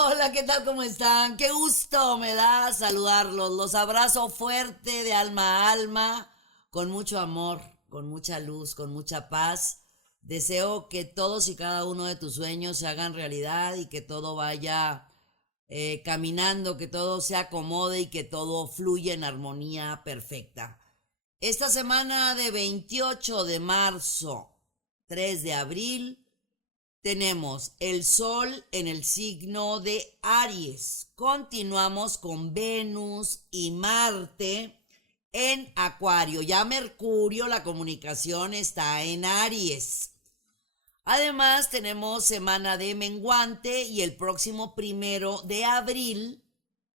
Hola, ¿qué tal? ¿Cómo están? Qué gusto me da saludarlos. Los abrazo fuerte de alma a alma, con mucho amor, con mucha luz, con mucha paz. Deseo que todos y cada uno de tus sueños se hagan realidad y que todo vaya caminando, que todo se acomode y que todo fluya en armonía perfecta. Esta semana de 28 de marzo, 3 de abril, tenemos el Sol en el signo de Aries. Continuamos con Venus y Marte en Acuario. Ya Mercurio, la comunicación está en Aries. Además, tenemos semana de menguante y el próximo 1 de abril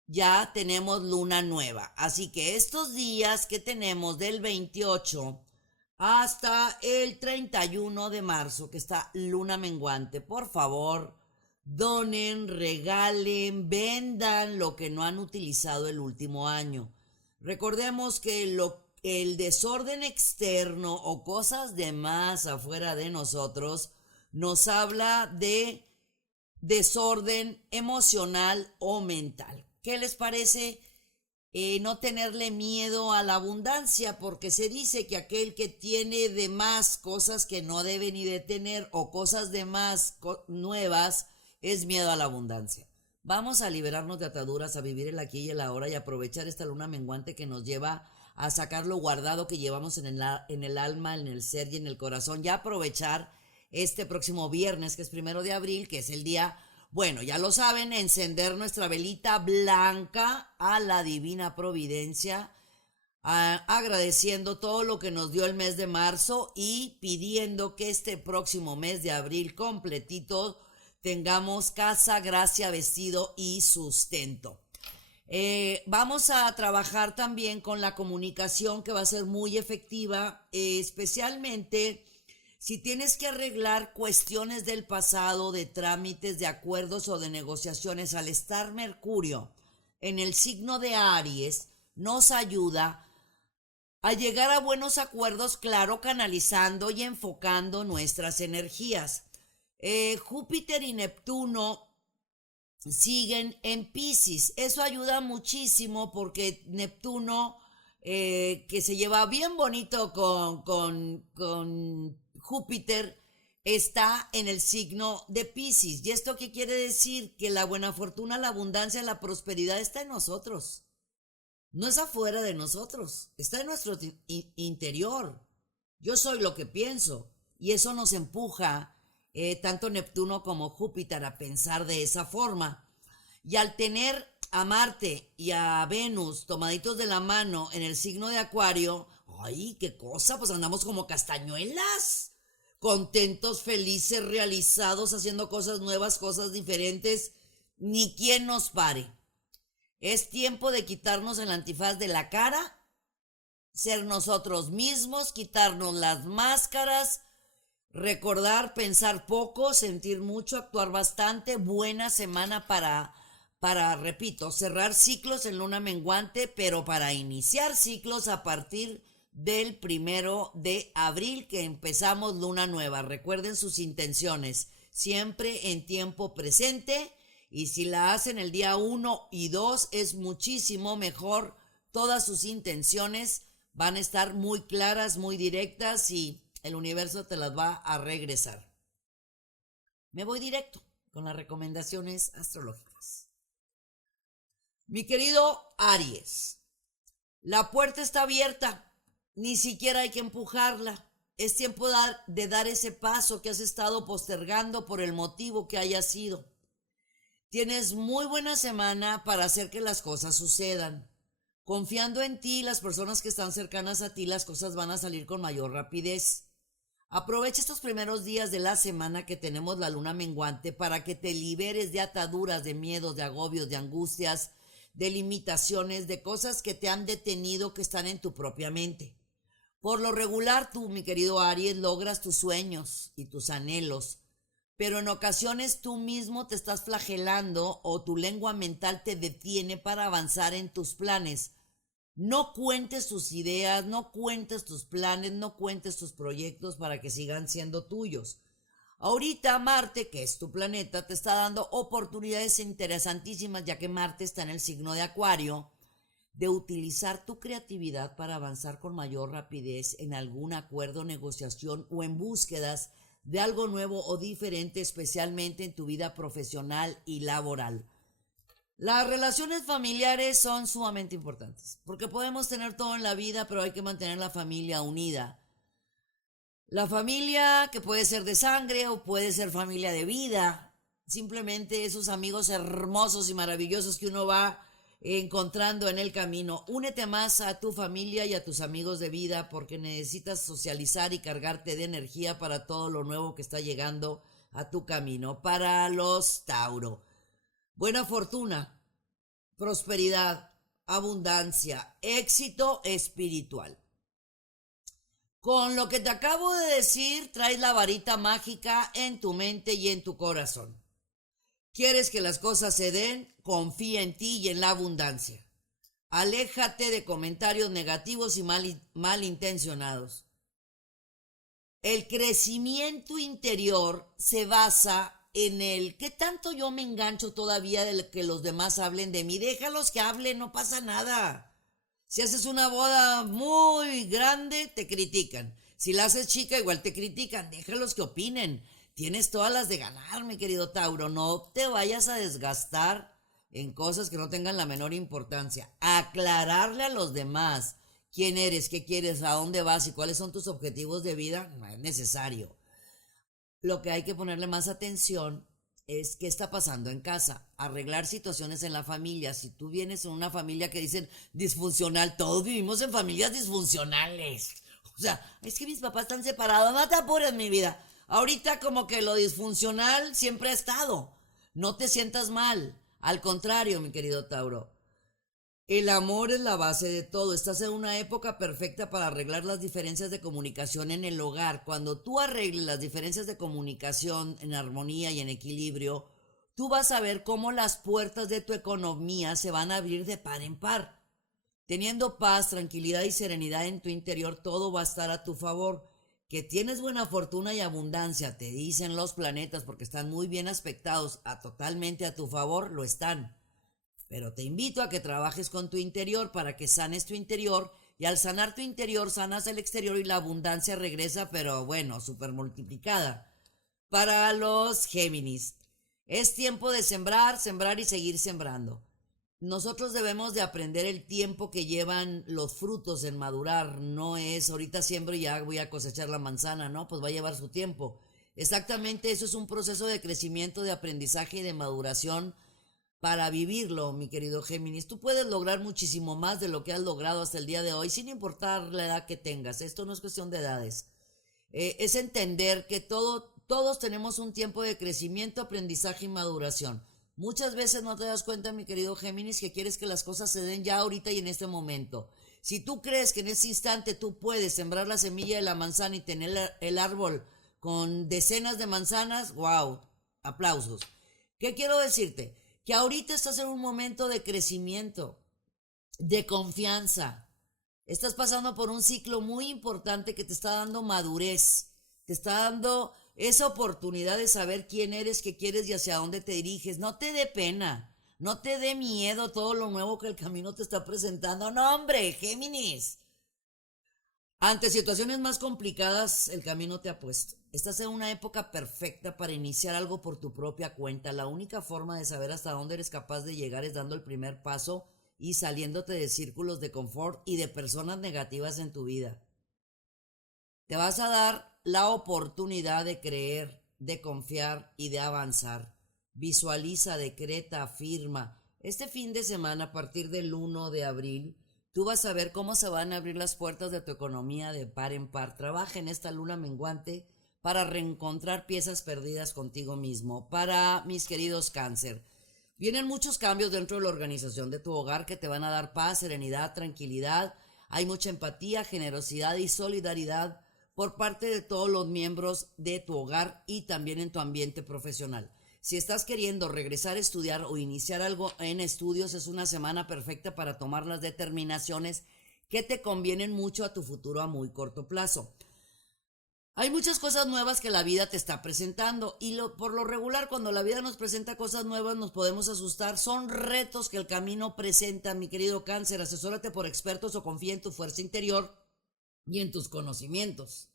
ya tenemos luna nueva. Así que estos días que tenemos del 28 hasta el 31 de marzo, que está luna menguante, por favor, donen, regalen, vendan lo que no han utilizado el último año. Recordemos que el desorden externo o cosas de más afuera de nosotros nos habla de desorden emocional o mental. ¿Qué les parece no tenerle miedo a la abundancia? Porque se dice que aquel que tiene de más cosas que no debe ni de tener o cosas de más nuevas es miedo a la abundancia. Vamos a liberarnos de ataduras, a vivir el aquí y el ahora y aprovechar esta luna menguante que nos lleva a sacar lo guardado que llevamos en el alma, en el ser y en el corazón, y aprovechar este próximo viernes, que es 1 de abril, que es el día, bueno, ya lo saben, encender nuestra velita blanca a la divina providencia, agradeciendo todo lo que nos dio el mes de marzo y pidiendo que este próximo mes de abril completito tengamos casa, gracia, vestido y sustento. Vamos a trabajar también con la comunicación, que va a ser muy efectiva, especialmente si tienes que arreglar cuestiones del pasado, de trámites, de acuerdos o de negociaciones. Al estar Mercurio en el signo de Aries, nos ayuda a llegar a buenos acuerdos, claro, canalizando y enfocando nuestras energías. Júpiter y Neptuno siguen en Piscis. Eso ayuda muchísimo porque Neptuno, que se lleva bien bonito con Júpiter, está en el signo de Piscis. ¿Y esto qué quiere decir? Que la buena fortuna, la abundancia, la prosperidad está en nosotros. No es afuera de nosotros, está en nuestro interior. Yo soy lo que pienso y eso nos empuja, tanto Neptuno como Júpiter, a pensar de esa forma. Y al tener a Marte y a Venus tomaditos de la mano en el signo de Acuario, ¡ay, qué cosa! Pues andamos como castañuelas, contentos, felices, realizados, haciendo cosas nuevas, cosas diferentes. Ni quien nos pare. Es tiempo de quitarnos el antifaz de la cara, ser nosotros mismos, quitarnos las máscaras, recordar, pensar poco, sentir mucho, actuar bastante. Buena semana repito, cerrar ciclos en luna menguante, pero para iniciar ciclos a partir del 1 de abril, que empezamos luna nueva. Recuerden sus intenciones, siempre en tiempo presente. Y si la hacen el día 1 y 2, es muchísimo mejor. Todas sus intenciones van a estar muy claras, muy directas, y el universo te las va a regresar. Me voy directo con las recomendaciones astrológicas. Mi querido Aries, la puerta está abierta, ni siquiera hay que empujarla. Es tiempo de dar ese paso que has estado postergando por el motivo que haya sido. Tienes muy buena semana para hacer que las cosas sucedan. Confiando en ti, las personas que están cercanas a ti, las cosas van a salir con mayor rapidez. Aprovecha estos primeros días de la semana que tenemos la luna menguante para que te liberes de ataduras, de miedos, de agobios, de angustias, de limitaciones, de cosas que te han detenido, que están en tu propia mente. Por lo regular, tú, mi querido Aries, logras tus sueños y tus anhelos, pero en ocasiones tú mismo te estás flagelando o tu lengua mental te detiene para avanzar en tus planes. No cuentes tus ideas, no cuentes tus planes, no cuentes tus proyectos para que sigan siendo tuyos. Ahorita Marte, que es tu planeta, te está dando oportunidades interesantísimas, ya que Marte está en el signo de Acuario, de utilizar tu creatividad para avanzar con mayor rapidez en algún acuerdo, negociación o en búsquedas de algo nuevo o diferente, especialmente en tu vida profesional y laboral. Las relaciones familiares son sumamente importantes, porque podemos tener todo en la vida, pero hay que mantener la familia unida. La familia que puede ser de sangre o puede ser familia de vida, simplemente esos amigos hermosos y maravillosos que uno va encontrando en el camino. Únete más a tu familia y a tus amigos de vida porque necesitas socializar y cargarte de energía para todo lo nuevo que está llegando a tu camino. Para los Tauro, buena fortuna, prosperidad, abundancia, éxito espiritual. Con lo que te acabo de decir, traes la varita mágica en tu mente y en tu corazón. ¿Quieres que las cosas se den? Confía en ti y en la abundancia. Aléjate de comentarios negativos y malintencionados. El crecimiento interior se basa en el ¿qué tanto yo me engancho todavía de que los demás hablen de mí? Déjalos que hablen, no pasa nada. Si haces una boda muy grande, te critican. Si la haces chica, igual te critican. Déjalos que opinen. Tienes todas las de ganar, mi querido Tauro. No te vayas a desgastar en cosas que no tengan la menor importancia. Aclararle a los demás quién eres, qué quieres, a dónde vas y cuáles son tus objetivos de vida, no es necesario. Lo que hay que ponerle más atención es qué está pasando en casa, arreglar situaciones en la familia. Si tú vienes en una familia que dicen disfuncional, todos vivimos en familias disfuncionales. O sea, es que mis papás están separados, no te apures mi vida. Ahorita como que lo disfuncional siempre ha estado. No te sientas mal. Al contrario, mi querido Tauro. El amor es la base de todo. Estás en una época perfecta para arreglar las diferencias de comunicación en el hogar. Cuando tú arregles las diferencias de comunicación en armonía y en equilibrio, tú vas a ver cómo las puertas de tu economía se van a abrir de par en par. Teniendo paz, tranquilidad y serenidad en tu interior, todo va a estar a tu favor. Que tienes buena fortuna y abundancia, te dicen los planetas, porque están muy bien aspectados, totalmente a tu favor, lo están. Pero te invito a que trabajes con tu interior para que sanes tu interior y al sanar tu interior sanas el exterior y la abundancia regresa, pero bueno, súper multiplicada. Para los Géminis, es tiempo de sembrar, sembrar y seguir sembrando. Nosotros debemos de aprender el tiempo que llevan los frutos en madurar. No es ahorita siembro y ya voy a cosechar la manzana, no, pues va a llevar su tiempo. Exactamente eso es un proceso de crecimiento, de aprendizaje y de maduración para vivirlo, mi querido Géminis. Tú puedes lograr muchísimo más de lo que has logrado hasta el día de hoy, sin importar la edad que tengas. Esto no es cuestión de edades. Es entender que todos tenemos un tiempo de crecimiento, aprendizaje y maduración. Muchas veces no te das cuenta, mi querido Géminis, que quieres que las cosas se den ya ahorita y en este momento. Si tú crees que en ese instante tú puedes sembrar la semilla de la manzana y tener el árbol con decenas de manzanas, wow, aplausos. ¿Qué quiero decirte? Que ahorita estás en un momento de crecimiento, de confianza. Estás pasando por un ciclo muy importante que te está dando madurez, te está dando esa oportunidad de saber quién eres, qué quieres y hacia dónde te diriges. No te dé pena, no te dé miedo todo lo nuevo que el camino te está presentando. No, hombre, Géminis. Ante situaciones más complicadas, el camino te ha puesto. Estás en una época perfecta para iniciar algo por tu propia cuenta. La única forma de saber hasta dónde eres capaz de llegar es dando el primer paso y saliéndote de círculos de confort y de personas negativas en tu vida. Te vas a dar la oportunidad de creer, de confiar y de avanzar. Visualiza, decreta, afirma. Este fin de semana, a partir del 1 de abril, tú vas a ver cómo se van a abrir las puertas de tu economía de par en par. Trabaja en esta luna menguante para reencontrar piezas perdidas contigo mismo. Para mis queridos Cáncer, vienen muchos cambios dentro de la organización de tu hogar que te van a dar paz, serenidad, tranquilidad. Hay mucha empatía, generosidad y solidaridad por parte de todos los miembros de tu hogar y también en tu ambiente profesional. Si estás queriendo regresar a estudiar o iniciar algo en estudios, es una semana perfecta para tomar las determinaciones que te convienen mucho a tu futuro a muy corto plazo. Hay muchas cosas nuevas que la vida te está presentando y por lo regular cuando la vida nos presenta cosas nuevas nos podemos asustar. Son retos que el camino presenta, mi querido Cáncer. Asesórate por expertos o confía en tu fuerza interior y en tus conocimientos.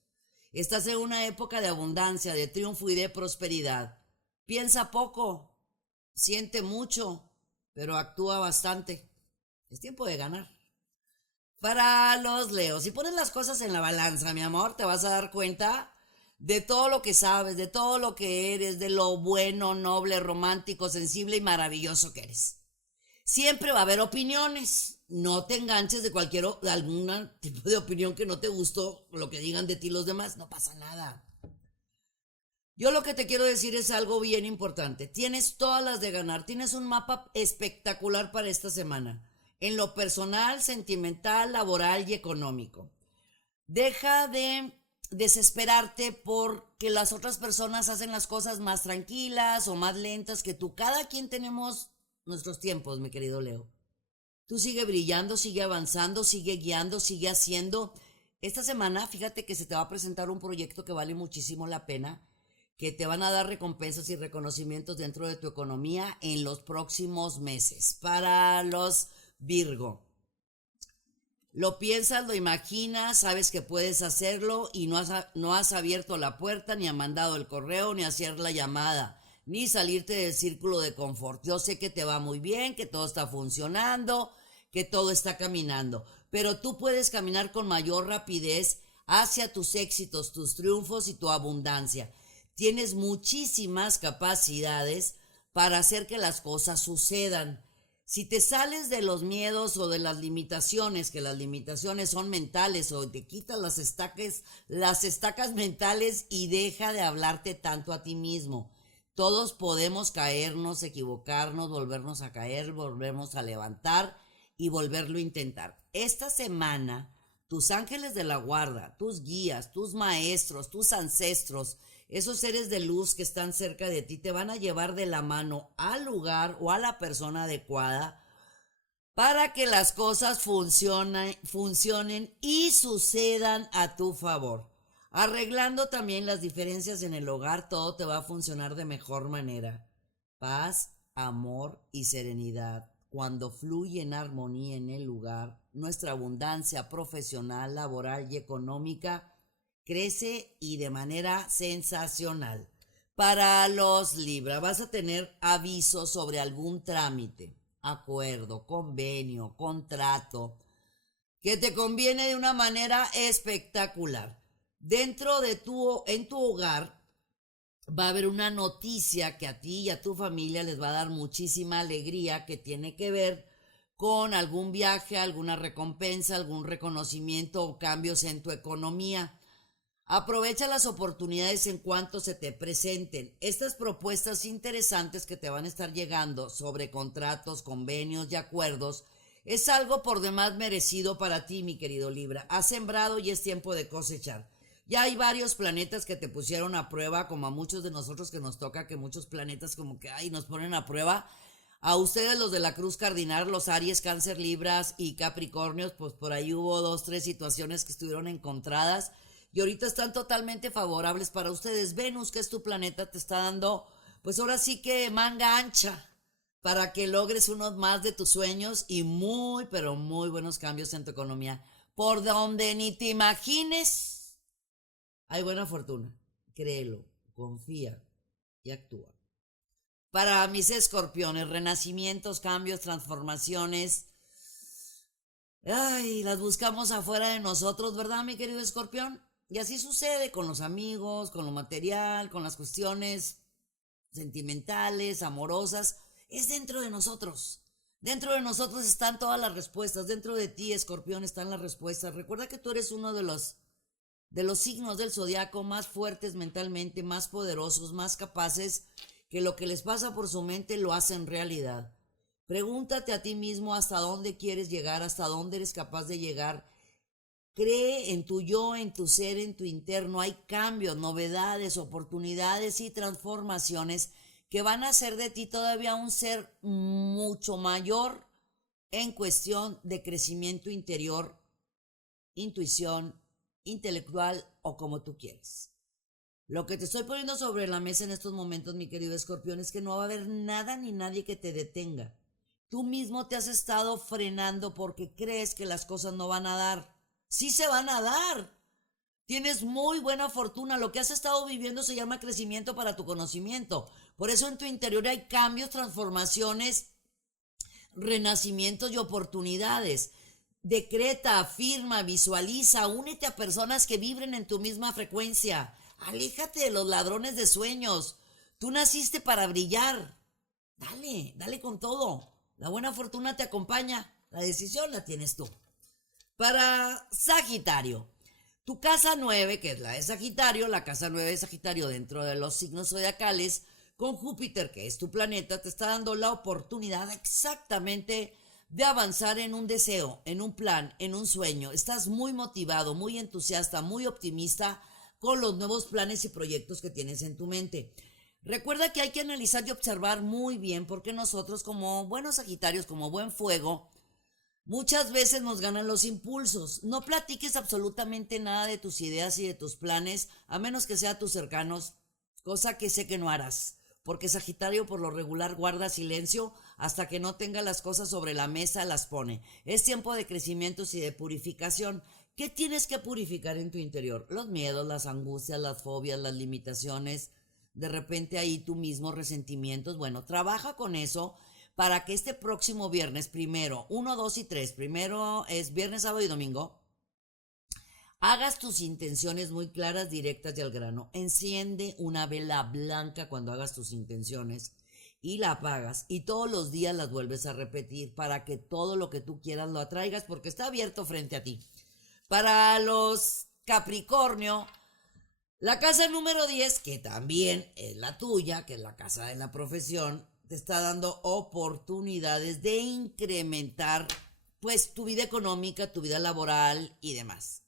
Estás en una época de abundancia, de triunfo y de prosperidad. Piensa poco, siente mucho, pero actúa bastante. Es tiempo de ganar. Para los Leos, si pones las cosas en la balanza, mi amor, te vas a dar cuenta de todo lo que sabes, de todo lo que eres, de lo bueno, noble, romántico, sensible y maravilloso que eres. Siempre va a haber opiniones. No te enganches de algún tipo de opinión que no te gustó, lo que digan de ti los demás, no pasa nada. Yo lo que te quiero decir es algo bien importante. Tienes todas las de ganar. Tienes un mapa espectacular para esta semana. En lo personal, sentimental, laboral y económico. Deja de desesperarte porque las otras personas hacen las cosas más tranquilas o más lentas que tú. Cada quien tenemos nuestros tiempos, mi querido Leo. Tú sigue brillando, sigue avanzando, sigue guiando, sigue haciendo. Esta semana, fíjate que se te va a presentar un proyecto que vale muchísimo la pena, que te van a dar recompensas y reconocimientos dentro de tu economía en los próximos meses. Para los Virgo, lo piensas, lo imaginas, sabes que puedes hacerlo y no has abierto la puerta, ni has mandado el correo, ni hacer la llamada, ni salirte del círculo de confort. Yo sé que te va muy bien, que todo está funcionando, que todo está caminando, pero tú puedes caminar con mayor rapidez hacia tus éxitos, tus triunfos y tu abundancia. Tienes muchísimas capacidades para hacer que las cosas sucedan. Si te sales de los miedos o de las limitaciones, que las limitaciones son mentales, o te quitas las estacas mentales y deja de hablarte tanto a ti mismo. Todos podemos caernos, equivocarnos, volvernos a caer, volvernos a levantar y volverlo a intentar. Esta semana, tus ángeles de la guarda, tus guías, tus maestros, tus ancestros, esos seres de luz que están cerca de ti te van a llevar de la mano al lugar o a la persona adecuada para que las cosas funcionen y sucedan a tu favor. Arreglando también las diferencias en el hogar, todo te va a funcionar de mejor manera. Paz, amor y serenidad. Cuando fluye en armonía en el lugar, nuestra abundancia profesional, laboral y económica crece y de manera sensacional. Para los Libra, vas a tener avisos sobre algún trámite, acuerdo, convenio, contrato, que te conviene de una manera espectacular. En tu hogar, va a haber una noticia que a ti y a tu familia les va a dar muchísima alegría, que tiene que ver con algún viaje, alguna recompensa, algún reconocimiento o cambios en tu economía. Aprovecha las oportunidades en cuanto se te presenten. Estas propuestas interesantes que te van a estar llegando sobre contratos, convenios y acuerdos es algo por demás merecido para ti, mi querido Libra. Has sembrado y es tiempo de cosechar. Ya hay varios planetas que te pusieron a prueba, como a muchos de nosotros que nos toca, que muchos planetas como que nos ponen a prueba. A ustedes los de la Cruz Cardinal, los Aries, Cáncer, Libras y Capricornios, pues por ahí hubo 2, 3 situaciones que estuvieron encontradas y ahorita están totalmente favorables para ustedes. Venus, que es tu planeta, te está dando, pues ahora sí que manga ancha para que logres unos más de tus sueños y muy, pero muy buenos cambios en tu economía. Por donde ni te imagines, hay buena fortuna. Créelo, confía y actúa. Para mis escorpiones, renacimientos, cambios, transformaciones, las buscamos afuera de nosotros, ¿verdad, mi querido escorpión? Y así sucede con los amigos, con lo material, con las cuestiones sentimentales, amorosas. Es dentro de nosotros. Dentro de nosotros están todas las respuestas. Dentro de ti, escorpión, están las respuestas. Recuerda que tú eres uno de los signos del zodiaco más fuertes mentalmente, más poderosos, más capaces, que lo que les pasa por su mente lo hacen realidad. Pregúntate a ti mismo hasta dónde quieres llegar, hasta dónde eres capaz de llegar. Cree en tu yo, en tu ser, en tu interno. Hay cambios, novedades, oportunidades y transformaciones que van a hacer de ti todavía un ser mucho mayor en cuestión de crecimiento interior, intuición, intelectual o como tú quieres. Lo que te estoy poniendo sobre la mesa en estos momentos, mi querido Escorpión, es que no va a haber nada ni nadie que te detenga. Tú mismo te has estado frenando porque crees que las cosas no van a dar. Sí se van a dar. Tienes muy buena fortuna. Lo que has estado viviendo se llama crecimiento para tu conocimiento. Por eso en tu interior hay cambios, transformaciones, renacimientos y oportunidades. Decreta, afirma, visualiza, únete a personas que vibren en tu misma frecuencia. Aléjate de los ladrones de sueños. Tú naciste para brillar. Dale, dale con todo. La buena fortuna te acompaña. La decisión la tienes tú. Para Sagitario. Tu casa 9, que es la de Sagitario, la casa 9 de Sagitario dentro de los signos zodiacales, con Júpiter, que es tu planeta, te está dando la oportunidad exactamente de avanzar en un deseo, en un plan, en un sueño. Estás muy motivado, muy entusiasta, muy optimista con los nuevos planes y proyectos que tienes en tu mente. Recuerda que hay que analizar y observar muy bien porque nosotros como buenos Sagitarios, como buen fuego, muchas veces nos ganan los impulsos. No platiques absolutamente nada de tus ideas y de tus planes, a menos que sean tus cercanos, cosa que sé que no harás, porque Sagitario por lo regular guarda silencio hasta que no tenga las cosas sobre la mesa, las pone. Es tiempo de crecimientos y de purificación. ¿Qué tienes que purificar en tu interior? Los miedos, las angustias, las fobias, las limitaciones, de repente ahí tú mismo resentimientos. Bueno, trabaja con eso para que este próximo viernes, primero, 1, 2 y 3, primero es viernes, sábado y domingo, hagas tus intenciones muy claras, directas y al grano. Enciende una vela blanca cuando hagas tus intenciones y la apagas y todos los días las vuelves a repetir para que todo lo que tú quieras lo atraigas porque está abierto frente a ti. Para los Capricornio, la casa número 10, que también es la tuya, que es la casa de la profesión, te está dando oportunidades de incrementar pues tu vida económica, tu vida laboral y demás.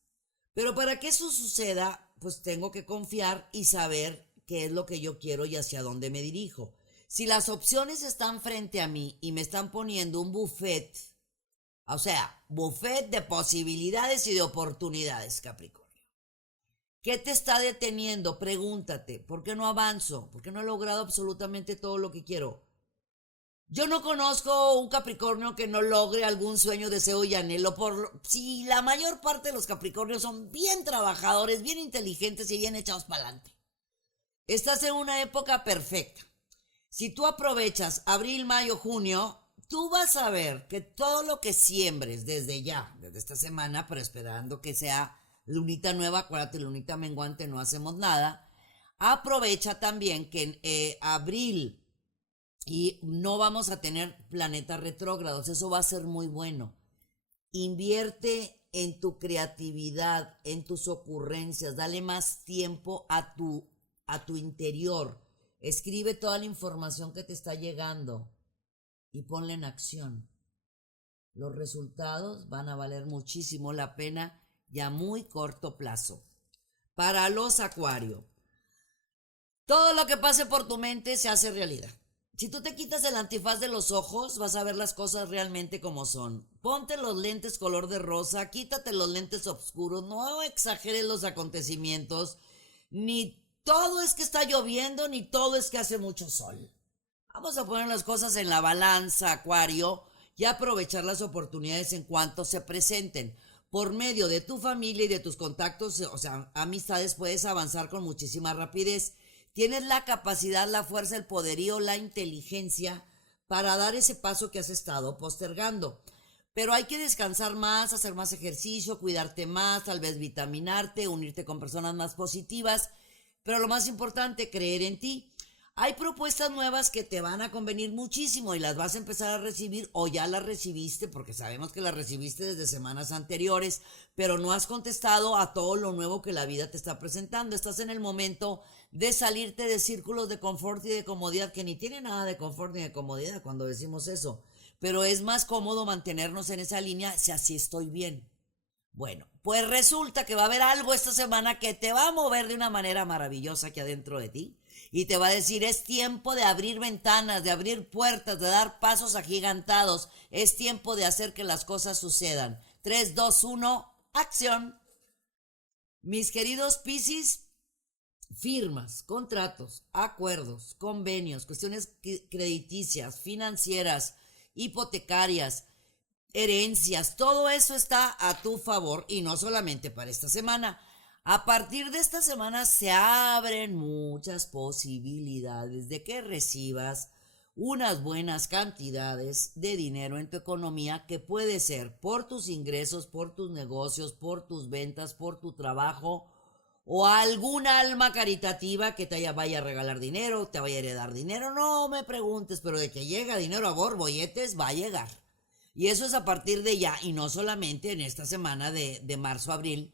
Pero para que eso suceda, pues tengo que confiar y saber qué es lo que yo quiero y hacia dónde me dirijo. Si las opciones están frente a mí y me están poniendo un buffet, o sea, buffet de posibilidades y de oportunidades, Capricornio. ¿Qué te está deteniendo? Pregúntate, ¿por qué no avanzo? ¿Por qué no he logrado absolutamente todo lo que quiero? Yo no conozco un Capricornio que no logre algún sueño, deseo y anhelo. Si la mayor parte de los Capricornios son bien trabajadores, bien inteligentes y bien echados para adelante. Estás en una época perfecta. Si tú aprovechas abril, mayo, junio, tú vas a ver que todo lo que siembres desde ya, desde esta semana, pero esperando que sea lunita nueva, acuérdate, lunita menguante, no hacemos nada. Aprovecha también que en abril y no vamos a tener planetas retrógrados, eso va a ser muy bueno. Invierte en tu creatividad, en tus ocurrencias, dale más tiempo a tu interior. Escribe toda la información que te está llegando y ponla en acción. Los resultados van a valer muchísimo la pena y a muy corto plazo. Para los Acuario, todo lo que pase por tu mente se hace realidad. Si tú te quitas el antifaz de los ojos, vas a ver las cosas realmente como son. Ponte los lentes color de rosa, quítate los lentes oscuros, no exageres los acontecimientos, ni todo es que está lloviendo, ni todo es que hace mucho sol. Vamos a poner las cosas en la balanza, Acuario, y aprovechar las oportunidades en cuanto se presenten. Por medio de tu familia y de tus contactos, o sea, amistades, puedes avanzar con muchísima rapidez. Tienes la capacidad, la fuerza, el poderío, la inteligencia para dar ese paso que has estado postergando. Pero hay que descansar más, hacer más ejercicio, cuidarte más, tal vez vitaminarte, unirte con personas más positivas. Pero lo más importante, creer en ti. Hay propuestas nuevas que te van a convenir muchísimo y las vas a empezar a recibir o ya las recibiste porque sabemos que las recibiste desde semanas anteriores, pero no has contestado a todo lo nuevo que la vida te está presentando. Estás en el momento de salirte de círculos de confort y de comodidad, que ni tiene nada de confort ni de comodidad cuando decimos eso, pero es más cómodo mantenernos en esa línea si así estoy bien. Bueno, pues resulta que va a haber algo esta semana que te va a mover de una manera maravillosa aquí adentro de ti y te va a decir, es tiempo de abrir ventanas, de abrir puertas, de dar pasos agigantados, es tiempo de hacer que las cosas sucedan. 3, 2, 1, acción. Mis queridos Piscis, firmas, contratos, acuerdos, convenios, cuestiones crediticias, financieras, hipotecarias, herencias, todo eso está a tu favor y no solamente para esta semana. A partir de esta semana se abren muchas posibilidades de que recibas unas buenas cantidades de dinero en tu economía, que puede ser por tus ingresos, por tus negocios, por tus ventas, por tu trabajo, o algún alma caritativa que te vaya a regalar dinero, te vaya a heredar dinero. No me preguntes, pero de que llega dinero a borbolletes va a llegar. Y eso es a partir de ya, y no solamente en esta semana de marzo a abril.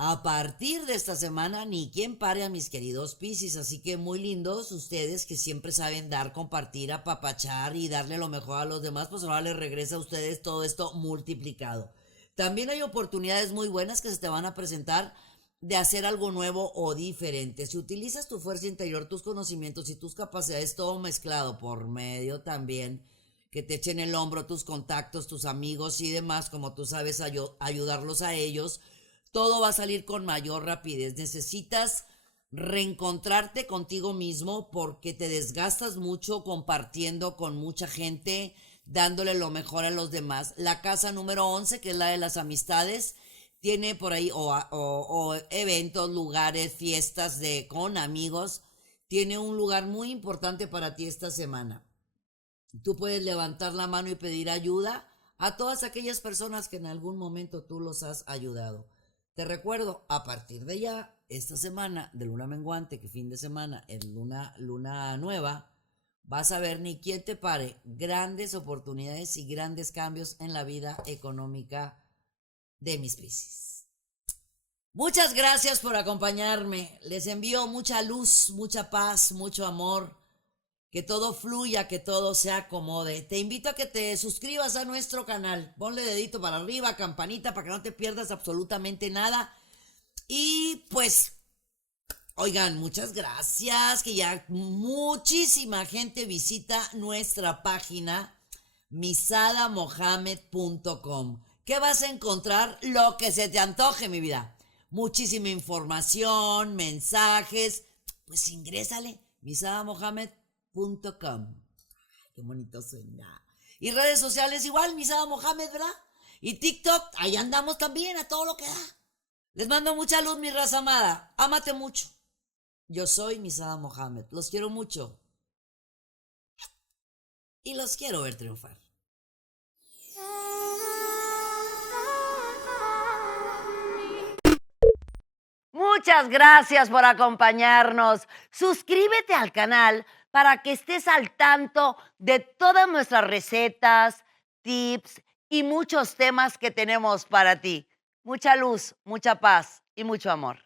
A partir de esta semana, ni quien pare a mis queridos Piscis. Así que muy lindos ustedes, que siempre saben dar, compartir, apapachar y darle lo mejor a los demás, pues ahora les regresa a ustedes todo esto multiplicado. También hay oportunidades muy buenas que se te van a presentar de hacer algo nuevo o diferente. Si utilizas tu fuerza interior, tus conocimientos y tus capacidades, todo mezclado por medio también que te echen el hombro tus contactos, tus amigos y demás, como tú sabes ayudarlos a ellos, todo va a salir con mayor rapidez. Necesitas reencontrarte contigo mismo porque te desgastas mucho compartiendo con mucha gente, dándole lo mejor a los demás. La casa número 11, que es la de las amistades, tiene por ahí o eventos, lugares, fiestas con amigos. Tiene un lugar muy importante para ti esta semana. Tú puedes levantar la mano y pedir ayuda a todas aquellas personas que en algún momento tú los has ayudado. Te recuerdo, a partir de ya, esta semana de luna menguante, que fin de semana es luna nueva, vas a ver ni quién te pare grandes oportunidades y grandes cambios en la vida económica de mis Piscis. Muchas gracias por acompañarme. Les envío mucha luz, mucha paz, mucho amor. Que todo fluya, que todo se acomode. Te invito a que te suscribas a nuestro canal. Ponle dedito para arriba, campanita, para que no te pierdas absolutamente nada. Y pues, oigan, muchas gracias, que ya muchísima gente visita nuestra página misadamohamed.com. ¿Qué vas a encontrar? Lo que se te antoje, mi vida. Muchísima información, mensajes. Pues ingrésale, misadamohamed.com. Qué bonito suena. Y redes sociales igual, Misada Mohamed, ¿verdad? Y TikTok, ahí andamos también, a todo lo que da. Les mando mucha luz, mi raza amada. Ámate mucho. Yo soy Misada Mohamed. Los quiero mucho. Y los quiero ver triunfar. Muchas gracias por acompañarnos. Suscríbete al canal para que estés al tanto de todas nuestras recetas, tips y muchos temas que tenemos para ti. Mucha luz, mucha paz y mucho amor.